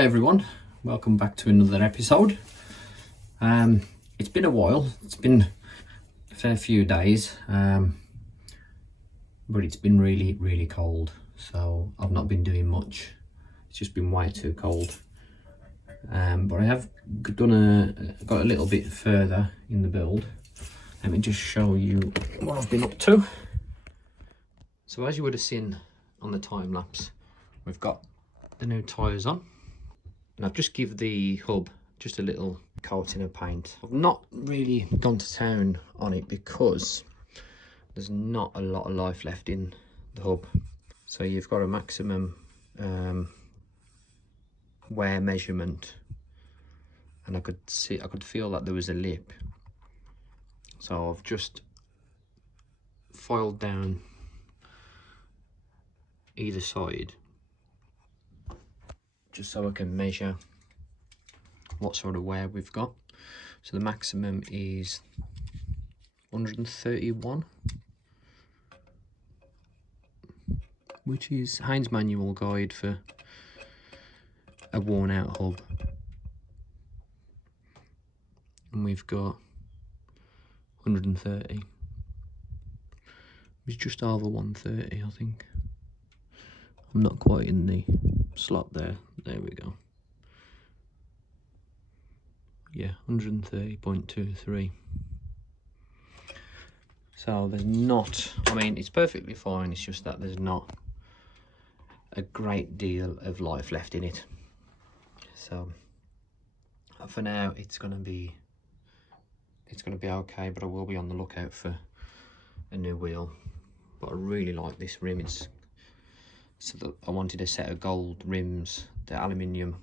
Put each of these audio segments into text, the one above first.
Hi everyone, welcome back to another episode. It's been a while, it's been a fair few days, but it's been really cold, so I've not been doing much. It's just been way too cold. But I have got a little bit further in the build. Let me just show you what I've been up to. So as you would have seen on the time lapse, we've got the new tyres on. And I've just given the hub just a little coating of paint. I've not really gone to town on it because there's not a lot of life left in the hub. So you've got a maximum wear measurement, and I could feel that there was a lip. So I've just filed down either side just so I can measure what sort of wear we've got. So the maximum is 131, which is Heinz manual guide for a worn out hub. And we've got 130. It's just over 130, I think. I'm not quite in the slot there. There we go. Yeah, 130.23. So there's not, I mean, it's perfectly fine. It's just that there's not a great deal of life left in it. So for now, it's gonna be okay. But I will be on the lookout for a new wheel. But I really like this rim. I wanted a set of gold rims, the aluminium,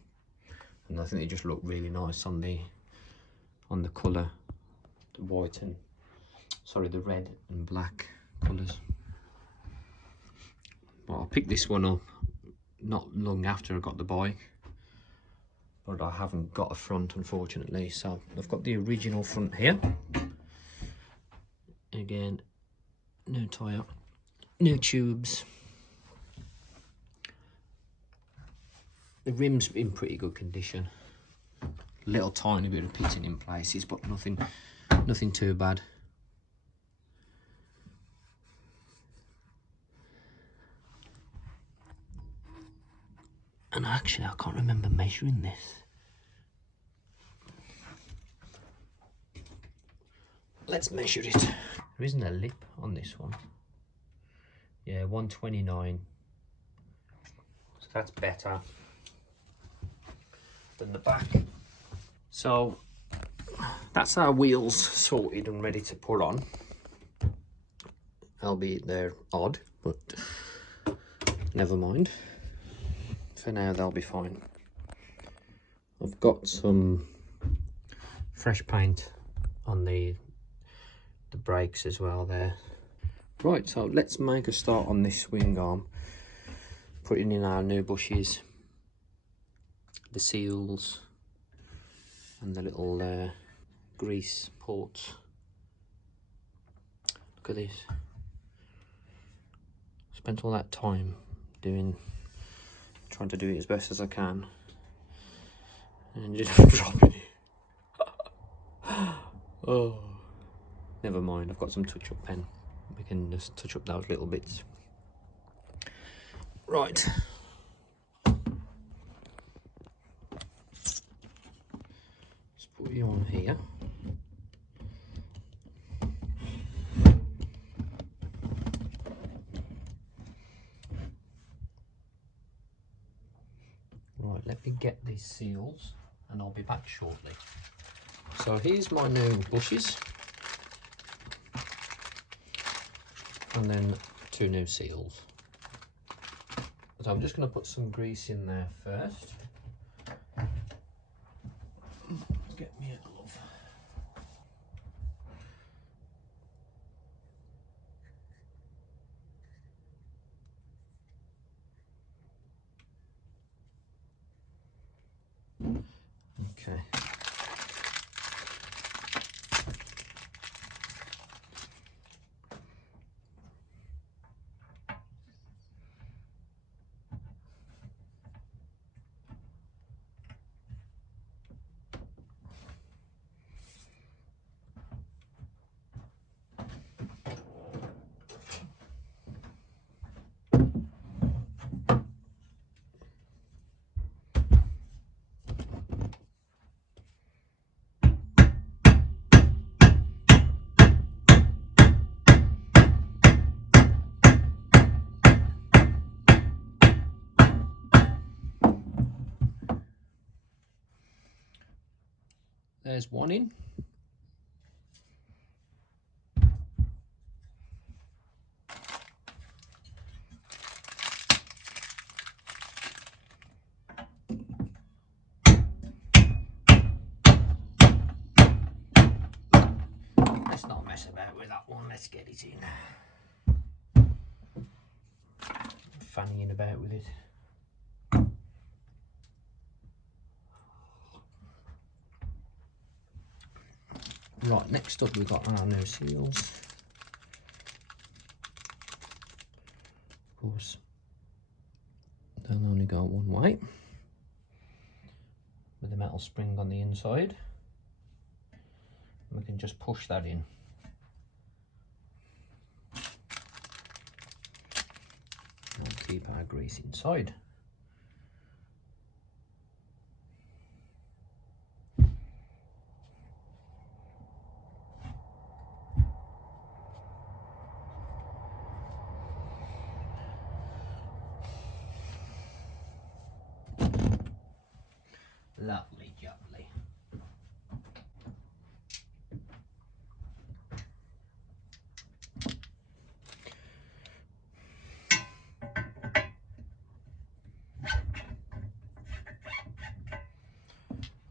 and I think they just look really nice on the colour, the white and the red and black colours. Well, I picked this one up not long after I got the bike, but I haven't got a front, unfortunately. So I've got the original front here. Again, new tyre, new tubes. The rim's in pretty good condition. Little tiny bit of pitting in places, but nothing too bad. And actually, I can't remember measuring this. Let's measure it. There isn't a lip on this one. Yeah, 129. So that's better than the back. So that's our wheels sorted and ready to put on. Albeit they're odd, but never mind. For now, they'll be fine. I've got some fresh paint on the brakes as well there. Right, so let's make a start on this swing arm. Putting in our new bushes, the seals, and the little grease ports. Look at this. Spent all that time trying to do it as best as I can, and just dropping it. Oh, never mind. I've got some touch-up pen. We can just touch up those little bits. Right. Let's put you on here. Right, let me get these seals and I'll be back shortly. So here's my new bushes. And then 2 new seals. So I'm just going to put some grease in there first. Get me a glove. Okay. there's one in. Let's not mess about with that one, let's get it in. Fannying about with it. Right, next up we've got our new seals. Of course, they'll only go one way, with the metal spring on the inside. We can just push that in. And keep our grease inside. Lovely jubbly.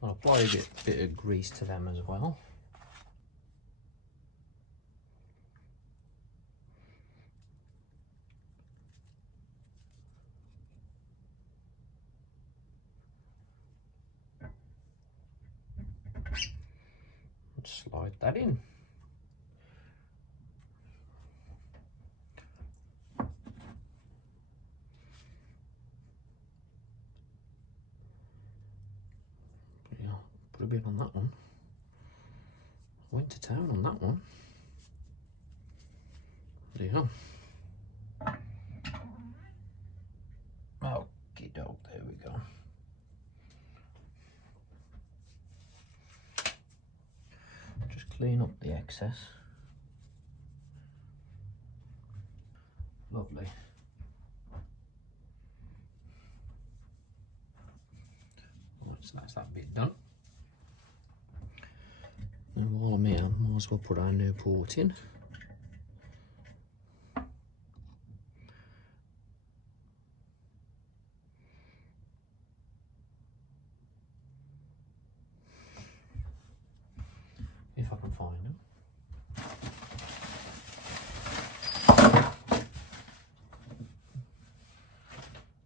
I'll apply a bit of grease to them as well. And slide that in. Yeah, put a bit on that one. Went to town on that one. Yeah. Okie doke, there we go. Just clean up the excess. Lovely. Right, so that's that bit done. And while I'm here, I might as well put our new port in. If I can find them.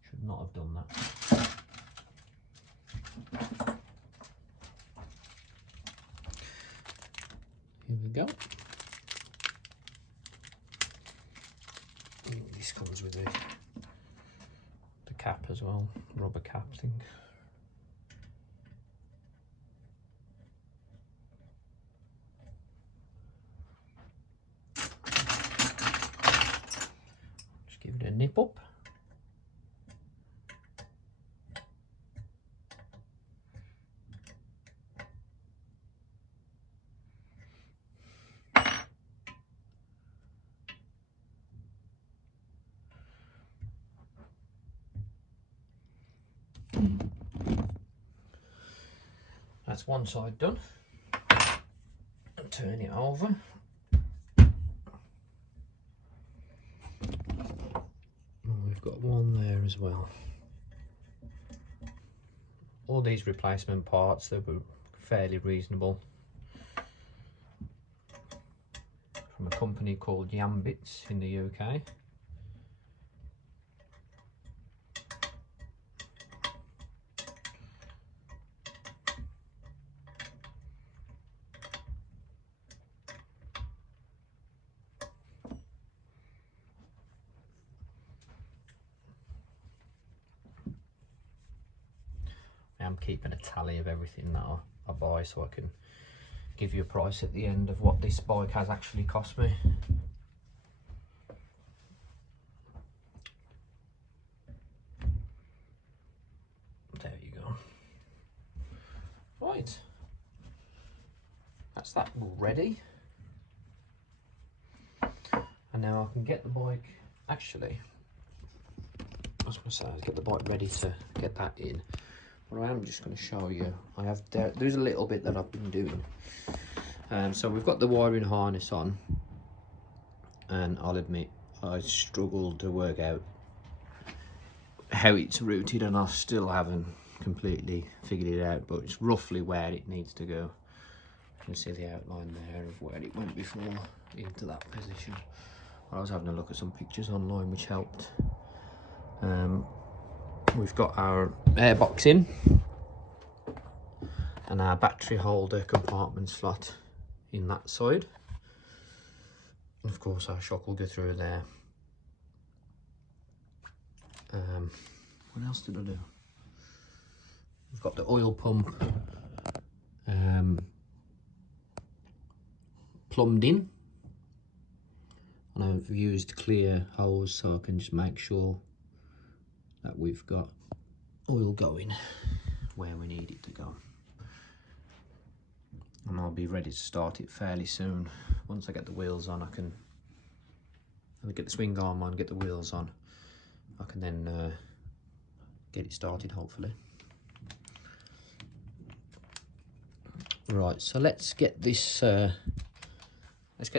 Should not have done that. Here we go. This comes with the cap as well, rubber cap thing. Just give it a nip up. That's one side done. And turn it over. And we've got one there as well. All these replacement parts, they were fairly reasonable. From a company called Yambits in the UK. I'm keeping a tally of everything that I buy so I can give you a price at the end of what this bike has actually cost me. There you go. Right, that's that ready. And now I can get the bike, actually, I was going to say, I'll get the bike ready to get that in. But I am just going to show you. There's a little bit that I've been doing. So we've got the wiring harness on, and I'll admit I struggled to work out how it's routed, and I still haven't completely figured it out, but it's roughly where it needs to go. You can see the outline there of where it went before into that position. I was having a look at some pictures online which helped. We've got our airbox in and our battery holder compartment slot in that side. And of course our shock will go through there. What else did I do? We've got the oil pump plumbed in, and I've used clear hose so I can just make sure that we've got oil going where we need it to go. And I'll be ready to start it fairly soon. Once I get the wheels on, I can get the swing arm on, get the wheels on, I can then get it started hopefully. Right, so let's get this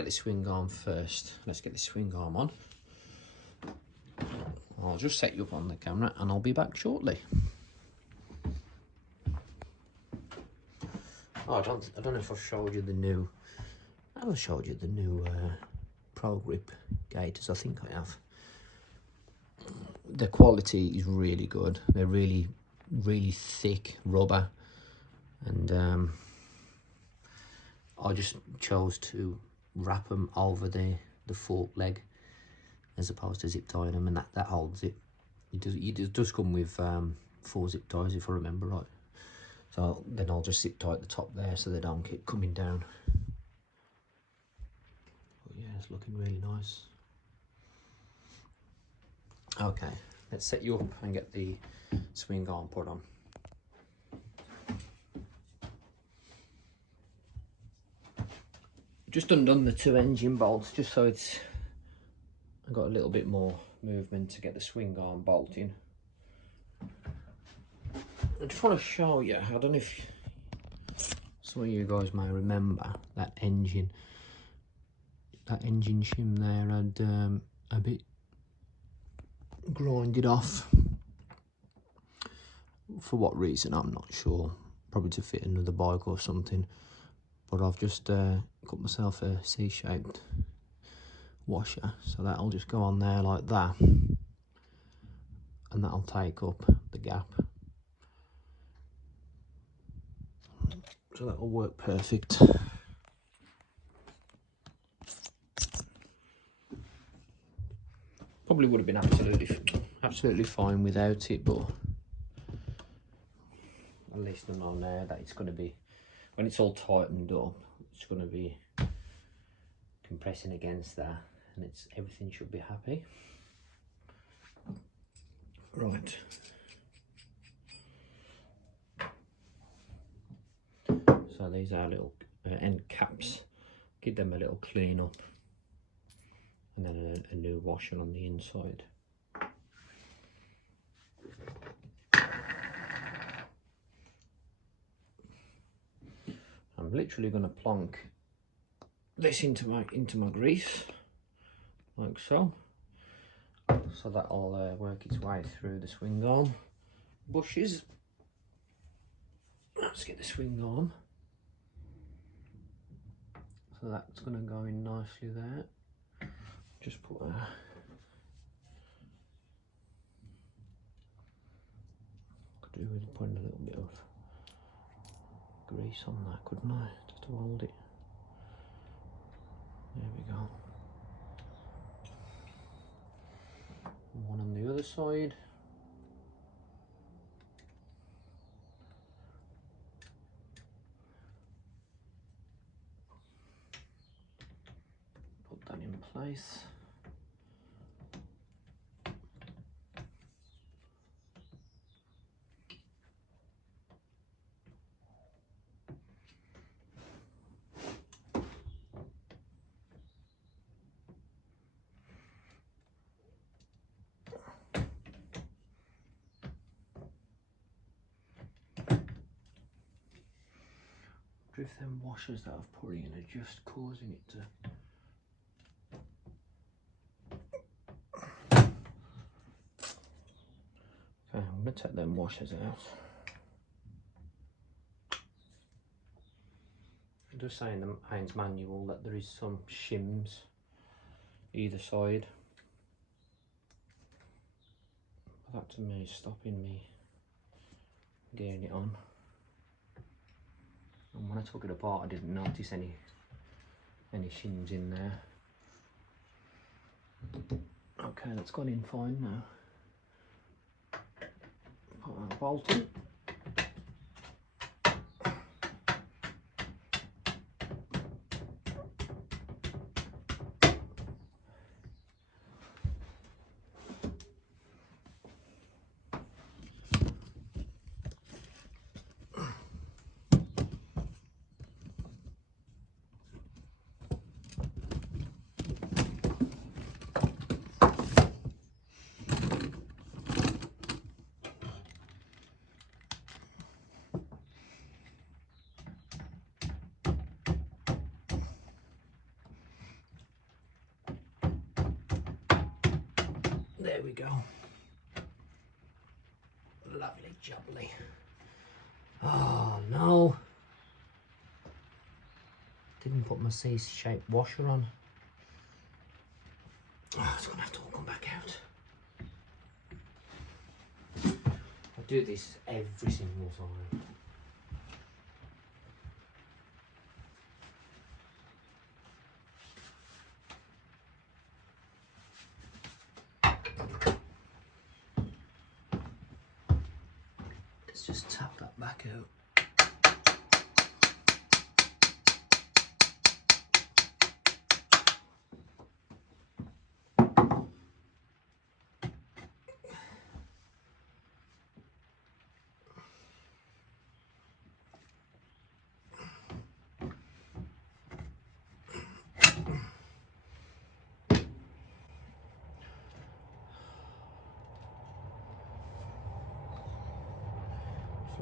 swing arm first. Let's get the swing arm on. I'll just set you up on the camera and I'll be back shortly. Oh, I don't know if I've showed you the new. I haven't showed you the new Pro Grip gaiters. I think I have. The quality is really good. They're really thick rubber, and I just chose to wrap them over the fork leg as opposed to zip tying them, and that holds it. It does come with 4 zip ties if I remember right. So then I'll just zip tie at the top there so they don't keep coming down. But yeah, it's looking really nice. Okay, let's set you up and get the swing arm put on. Just undone the 2 engine bolts just so I've got a little bit more movement to get the swing arm bolt in. I just want to show you, I don't know if some of you guys may remember that engine shim there had a bit grinded off. For what reason, I'm not sure. Probably to fit another bike or something. But I've just got myself a C-shaped washer, so that'll just go on there like that, and that'll take up the gap. So that'll work perfect. Probably would have been absolutely fine without it, but at least I know now that it's going to be, when it's all tightened up, it's going to be compressing against that, and everything should be happy. Right. So these are little end caps. Give them a little clean up, and then a new washer on the inside. I'm literally going to plonk this into my grease like so. So that'll work its way through the swing arm bushes. Let's get the swing arm. So that's going to go in nicely there. Just put a could do with putting a little bit of grease on that, couldn't I? Just to hold it. There we go. One on the other side. Put that in place. if them washers that I've put in are just causing it to... Okay, I'm going to take them washers out. It does say in the Haynes manual that there is some shims either side. But that to me is stopping me getting it on. And when I took it apart I didn't notice any shims in there. Okay, that's gone in fine now. Put that bolt in. There we go. Lovely jubbly. Oh no. Didn't put my C-shaped washer on. Oh, it's gonna have to all come back out. I do this every single time. Let's just tap that back out.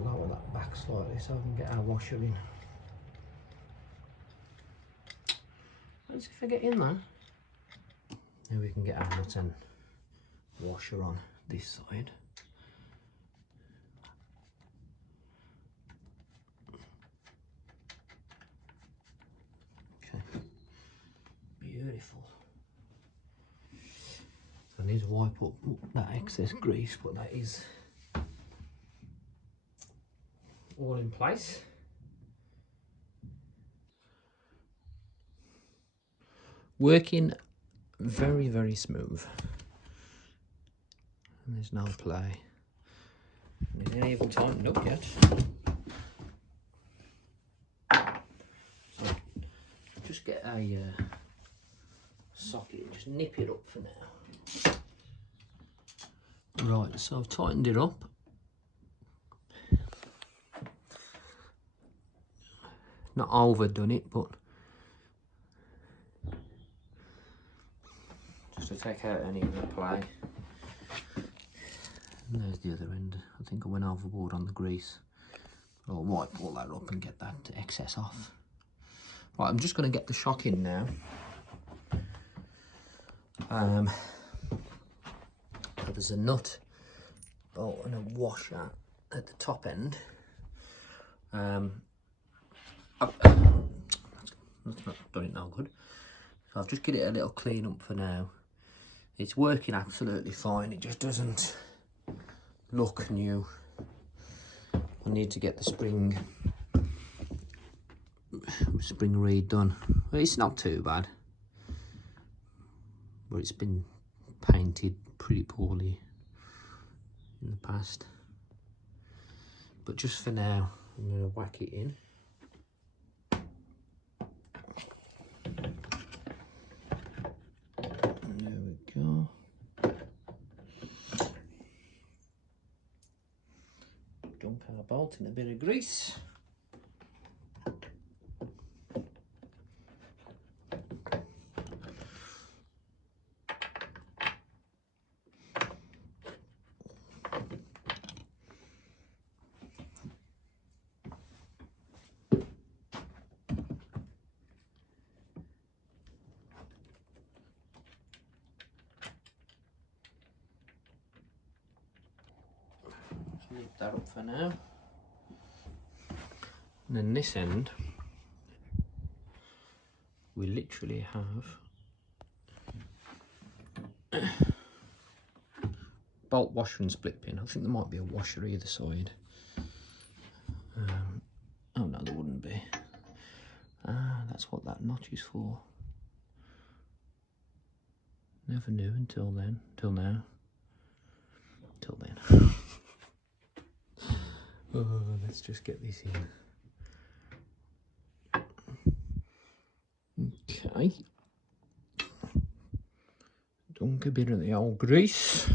Lower that back slightly so I can get our washer in. Let's see if I get in there. Now we can get our nut and washer on this side. Okay, beautiful. So I need to wipe up that excess grease, but that is all in place. Working very, very smooth. And there's no play. And it ain't even tightened up yet. So just get a socket and just nip it up for now. Right, so I've tightened it up. Not overdone it, but just to take out any of the play. And there's the other end. I think I went overboard on the grease. I'll wipe all that up and get that excess off. Right, I'm just going to get the shock in now. There's a nut, bolt and a washer at the top end. That's not done it now good. So I'll just get it a little clean up for now. It's working absolutely fine, it just doesn't look new. I need to get the spring redone. Well, it's not too bad, but it's been painted pretty poorly in the past. But just for now, I'm going to whack it in. And there we go. Dump our bolt in a bit of grease. Leave that up for now. And then this end, we literally have bolt washer and split pin. I think there might be a washer either side. Oh no, there wouldn't be. Ah, that's what that notch is for. Never knew until then, till now. Till then. Oh, let's just get this in. Okay. Dunk a bit of the old grease.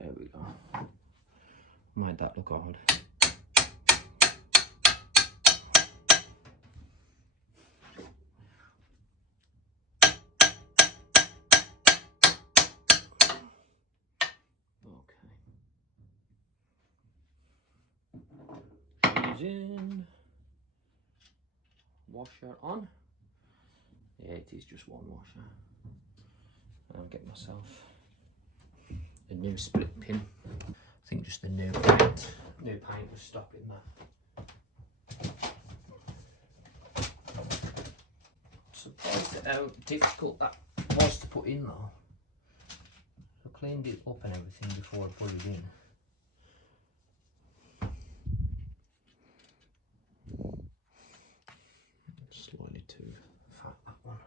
There we go. Made that look odd. Okay. Shoes in. Washer on. Yeah, it is just one washer. I'll get myself a new split pin. I think just the new paint was stopping that. Surprised at how difficult that was to put in though. I cleaned it up and everything before I put it in. Slightly too fat, that one.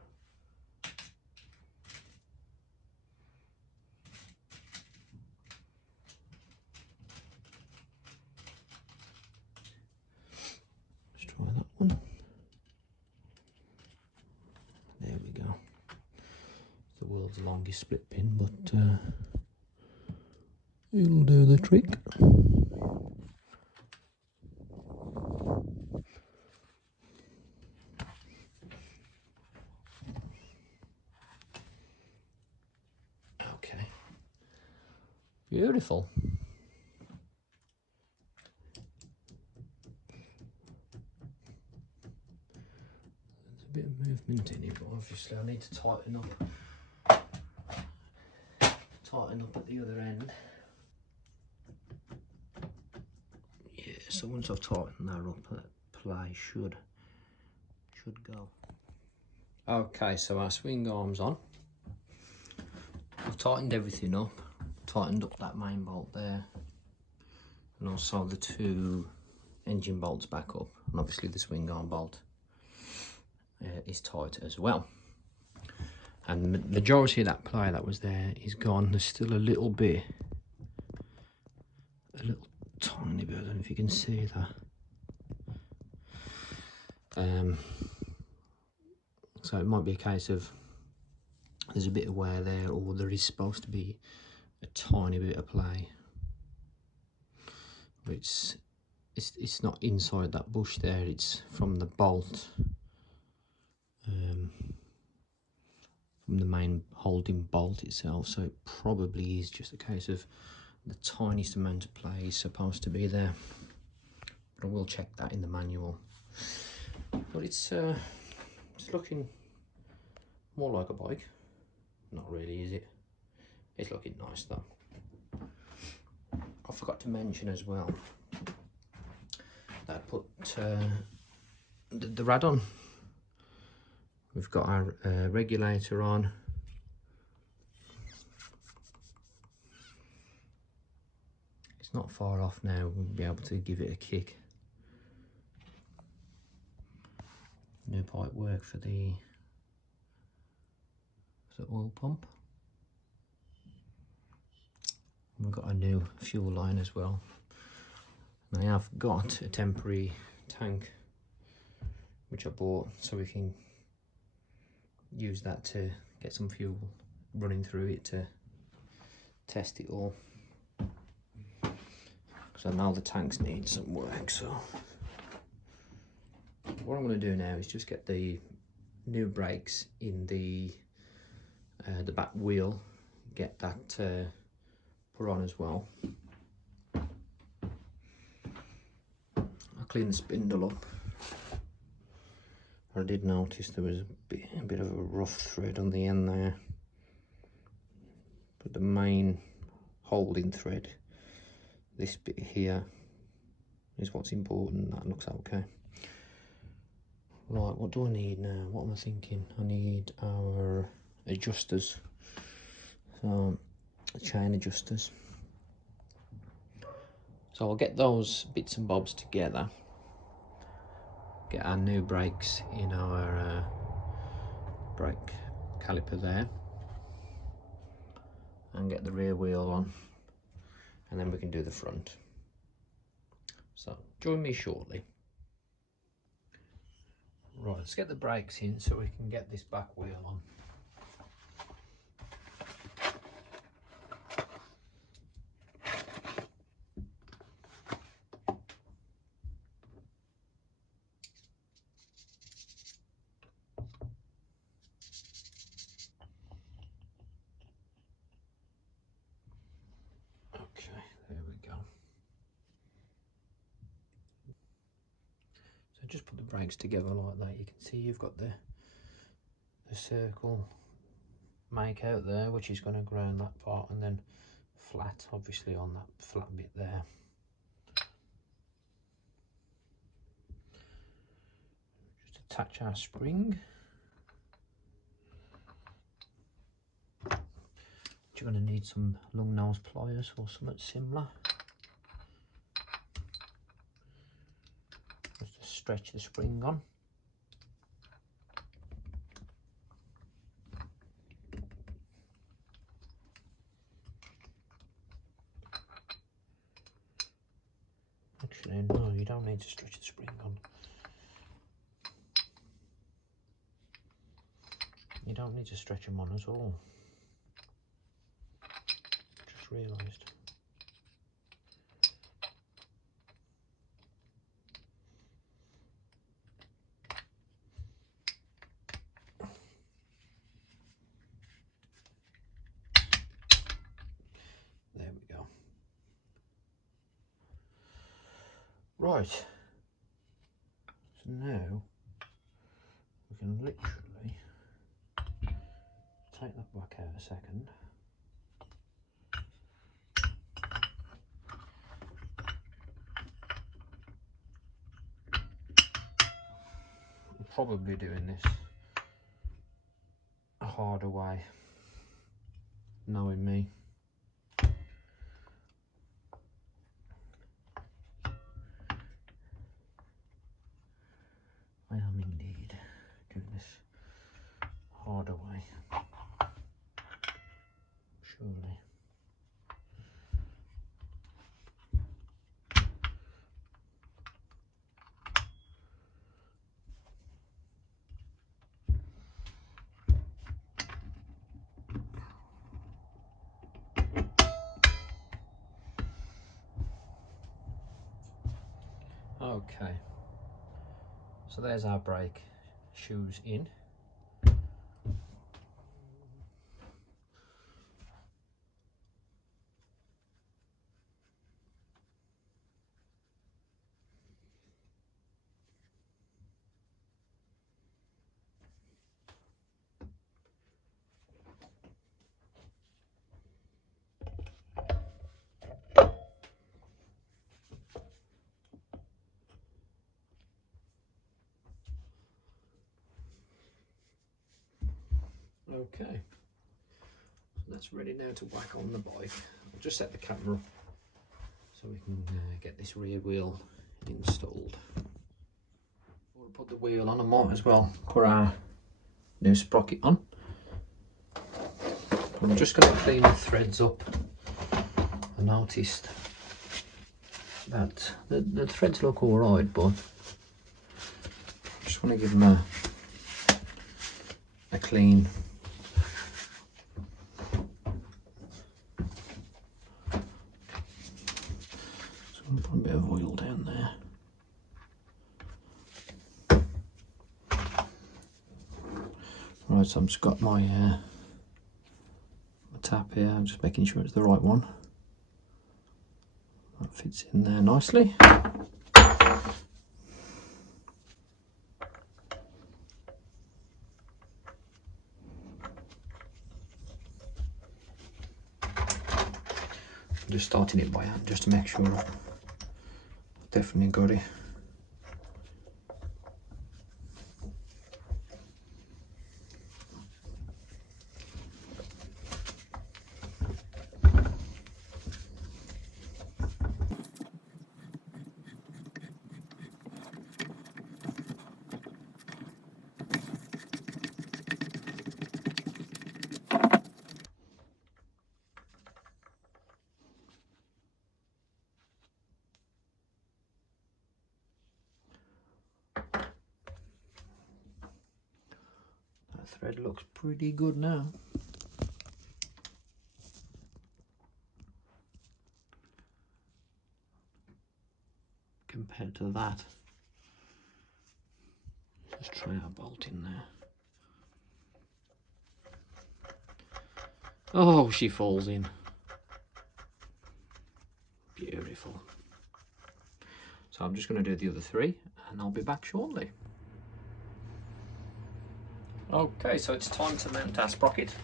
Let's try that one. There we go. It's the world's longest split pin, but it'll do the trick. Okay. Beautiful. There's a bit of movement in it, but obviously I need to tighten up at the other end. Yeah, so once I've tightened that up, that play should go. Okay, so our swing arm's on. I've tightened everything up, tightened up that main bolt there, and also the two engine bolts back up, and obviously the swing arm bolt is tight as well. And the majority of that ply that was there is gone. There's still a little bit, a little tiny bit, I don't know if you can see that. So it might be a case of there's a bit of wear there, or there is supposed to be a tiny bit of play, but it's not inside that bush there, it's from the bolt, from the main holding bolt itself. So it probably is just a case of the tiniest amount of play is supposed to be there, but I will check that in the manual. But it's looking more like a bike. Not really, is it? It's looking nice though. I forgot to mention as well that I put the rad on. We've got our regulator on. It's not far off now, we'll be able to give it a kick. New pipe work for the oil pump. We've got a new fuel line as well. And I have got a temporary tank which I bought so we can use that to get some fuel running through it to test it all, because I know the tanks need some work. So what I'm going to do now is just get the new brakes in the back wheel, get that put on as well. I'll clean the spindle up. I did notice there was a bit of a rough thread on the end there, but the main holding thread, this bit here, is what's important. That looks okay. Right, what do I need now? What am I thinking? I need our adjusters, so chain adjusters. So I'll get those bits and bobs together, get our new brakes in our brake caliper there, and get the rear wheel on, and then we can do the front. So join me shortly. Right, let's get the brakes in so we can get this back wheel on. Okay, there we go. So just put the brakes together like that. You can see you've got the circle make out there, which is going to ground that part, and then flat obviously on that flat bit there. Just attach our spring. You're going to need some long nose pliers or something similar, just to stretch the spring on. Actually, no, you don't need to stretch the spring on. You don't need to stretch them on at all. Just realised. There we go. Right. So now we can literally take that back out a second. I'm probably doing this a harder way, knowing me. I am indeed doing this harder way, surely. Okay, so there's our brake shoes in. Okay, so that's ready now to whack on the bike. I'll just set the camera up so we can get this rear wheel installed. Before I put the wheel on, I might as well put our new sprocket on. I'm just going to clean the threads up. I noticed that the threads look alright, but I just want to give them a clean. Right, so I've just got my tap here. I'm just making sure it's the right one. That fits in there nicely. I'm just starting it by hand just to make sure I've definitely got it. That thread looks pretty good now. Compared to that. Just try a bolt in there. Oh, she falls in. Beautiful. So I'm just going to do the other three and I'll be back shortly. Okay, so it's time to mount our sprocket.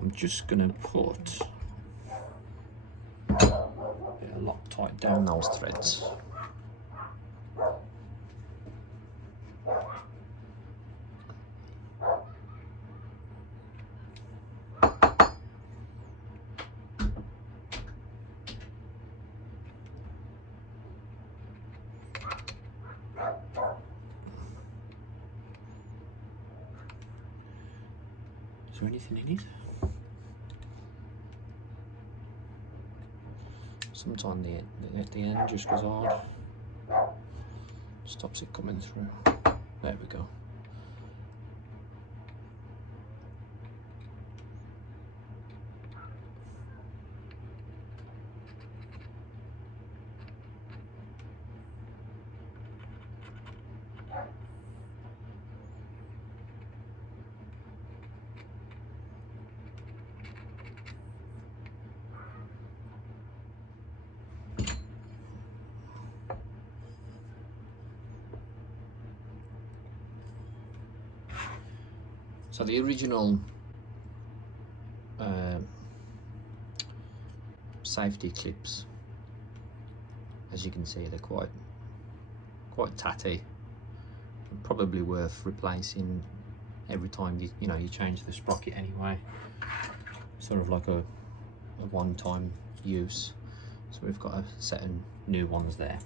I'm just going to put a bit of Loctite down those threads. Is there anything in it? Sometimes at the end just goes hard. Stops it coming through. There we go. So the original safety clips, as you can see, they're quite tatty. Probably worth replacing every time you change the sprocket anyway. Sort of like a one-time use. So we've got a set of new ones there.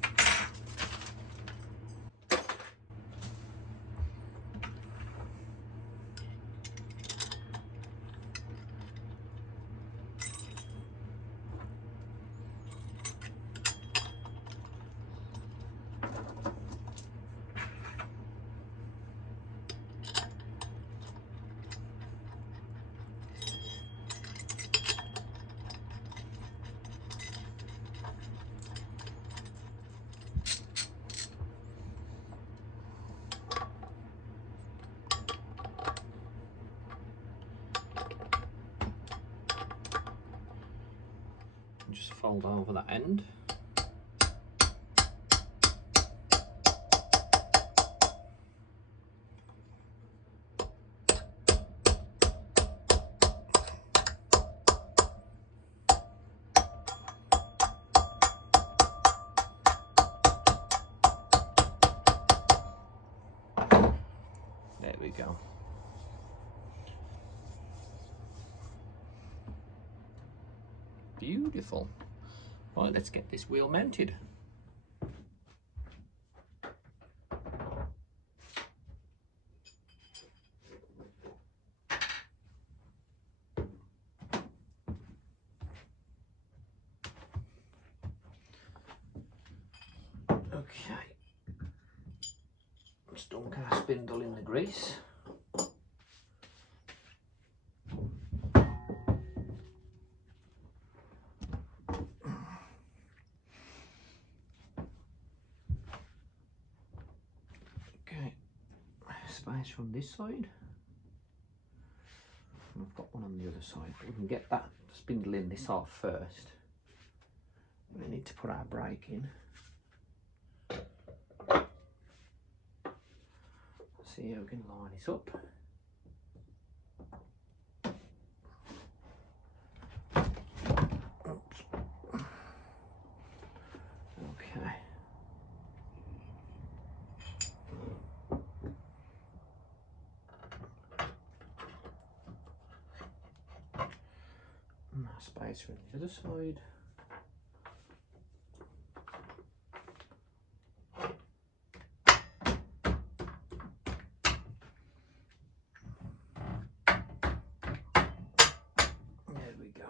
Just fold over that end. There we go. Beautiful. Right, let's get this wheel mounted. Okay. Stunk our spindle in the grease. Okay, space from this side. And I've got one on the other side, but we can get that spindle in this half first. We need to put our brake in. See how we can line this up. Oops. Okay. And our space from the other side. There we go.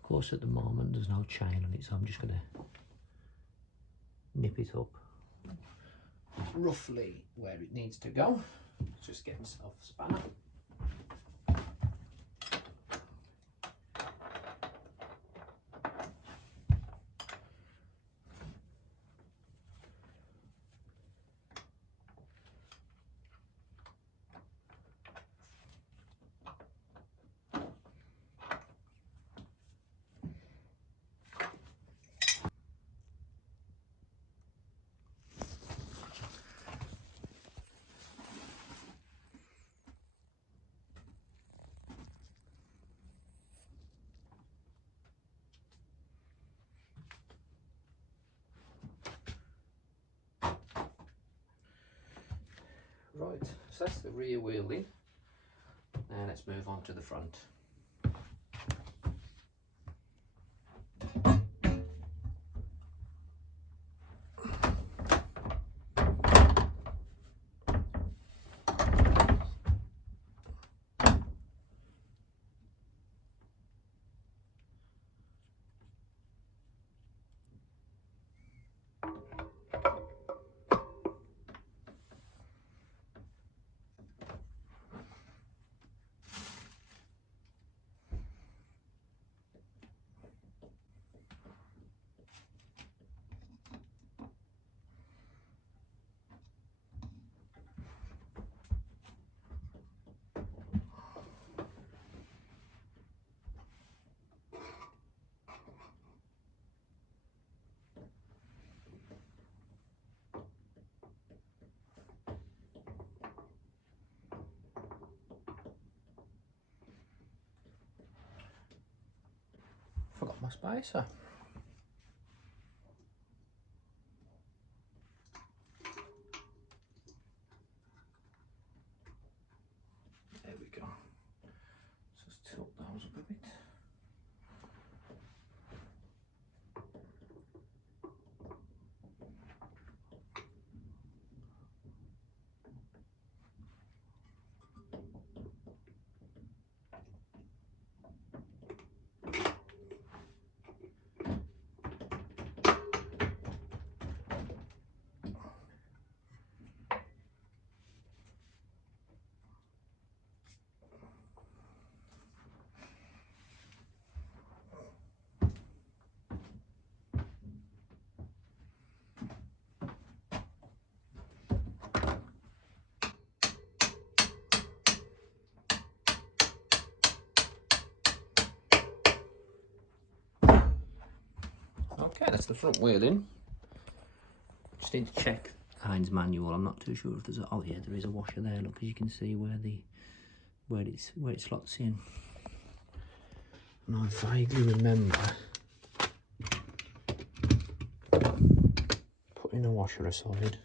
Of course, at the moment there's no chain on it, so I'm just going to nip it up roughly where it needs to go. Just get myself a spanner. Right, so that's the rear wheel in. Now let's move on to the front. Forgot my spacer. There we go. Just tilt those up a bit. Okay, that's the front wheel in. Just need to check Heinz manual. I'm not too sure if there's a, oh yeah, there is a washer there. Look, as you can see where it slots in. And I vaguely remember putting the washer aside.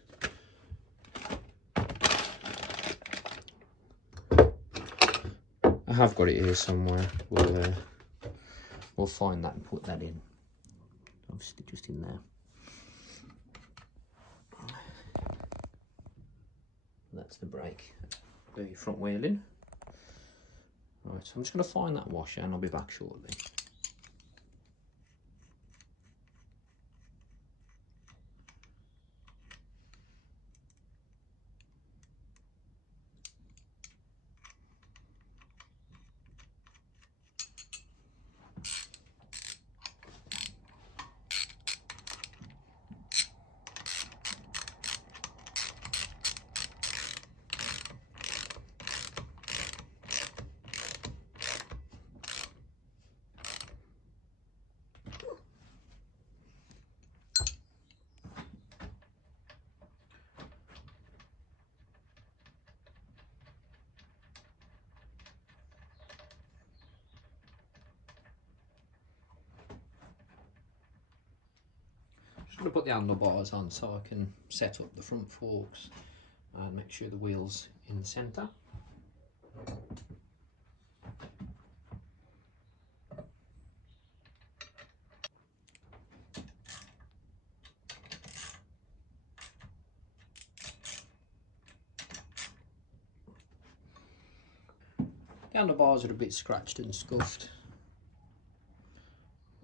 I have got it here somewhere. We'll find that and put that in. Obviously just in there. That's the brake. Do your front wheel in. Right, so I'm just going to find that washer and I'll be back shortly. Just going to put the handlebars on so I can set up the front forks and make sure the wheel's in the centre. The handlebars are a bit scratched and scuffed.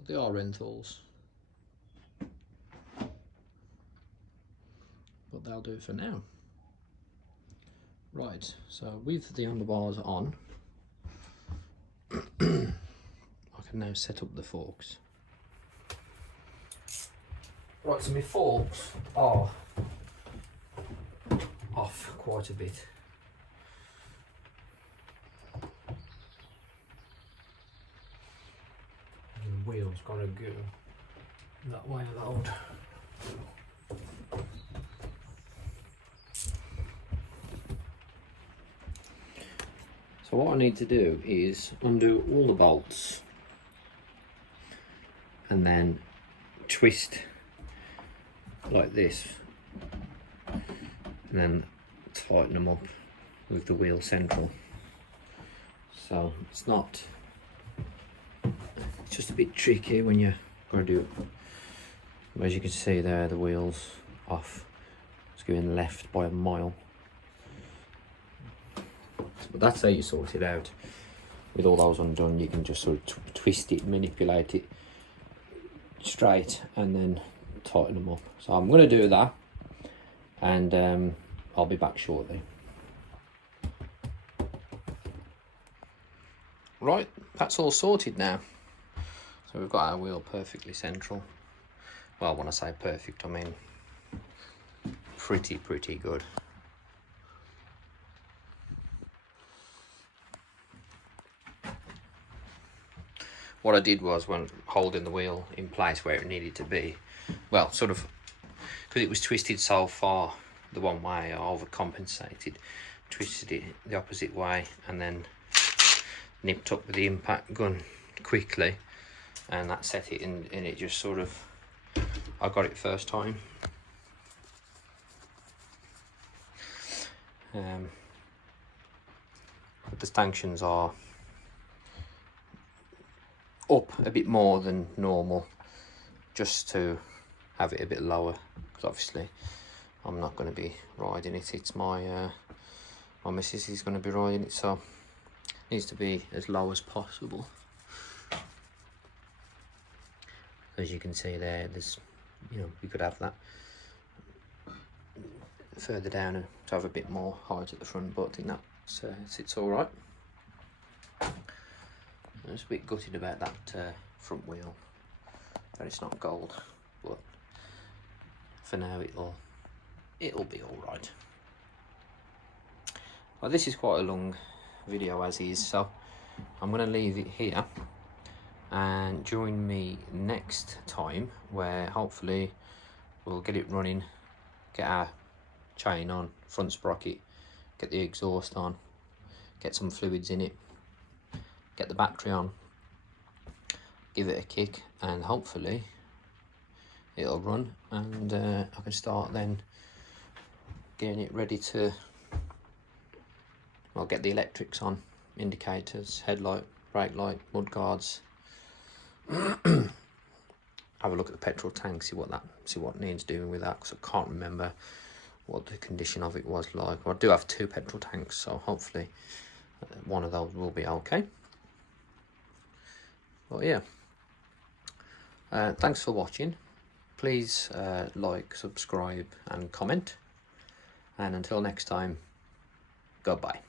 They are rentals, but they'll do for now. Right, so with the handlebars on, I can now set up the forks. Right, so my forks are off quite a bit. And the wheel's got to go that way allowed. So what I need to do is undo all the bolts and then twist like this and then tighten them up with the wheel central. So it's just a bit tricky when you're going to do it. As you can see there, the wheel's off. It's going left by a mile. But that's how you sort it out. With all those undone, you can just sort of twist it, manipulate it straight, and then tighten them up. So I'm going to do that, and I'll be back shortly. Right, that's all sorted now. So we've got our wheel perfectly central. Well, when I say perfect, I mean pretty good. What I did was, when holding the wheel in place where it needed to be, well, sort of, because it was twisted so far the one way, I overcompensated, twisted it the opposite way, and then nipped up with the impact gun quickly, and that set it, and it just sort of, I got it first time. But the stanchions are up a bit more than normal, just to have it a bit lower, because obviously I'm not going to be riding it. It's my missus is going to be riding it, so it needs to be as low as possible. As you can see there's, we could have that further down and to have a bit more height at the front, but I think that sits all right. I was a bit gutted about that front wheel, that it's not gold, but for now it'll be all right. Well, this is quite a long video as is, so I'm going to leave it here, and join me next time where hopefully we'll get it running, get our chain on, front sprocket, get the exhaust on, get some fluids in it, get the battery on, give it a kick, and hopefully it'll run, and I can start then getting it ready to, well, get the electrics on, indicators, headlight, brake light, mud guards. Have a look at the petrol tank, see what needs doing with that, because I can't remember what the condition of it was like. Well, I do have 2 petrol tanks, so hopefully one of those will be okay. But yeah, thanks for watching. Please like, subscribe and comment, and until next time, goodbye.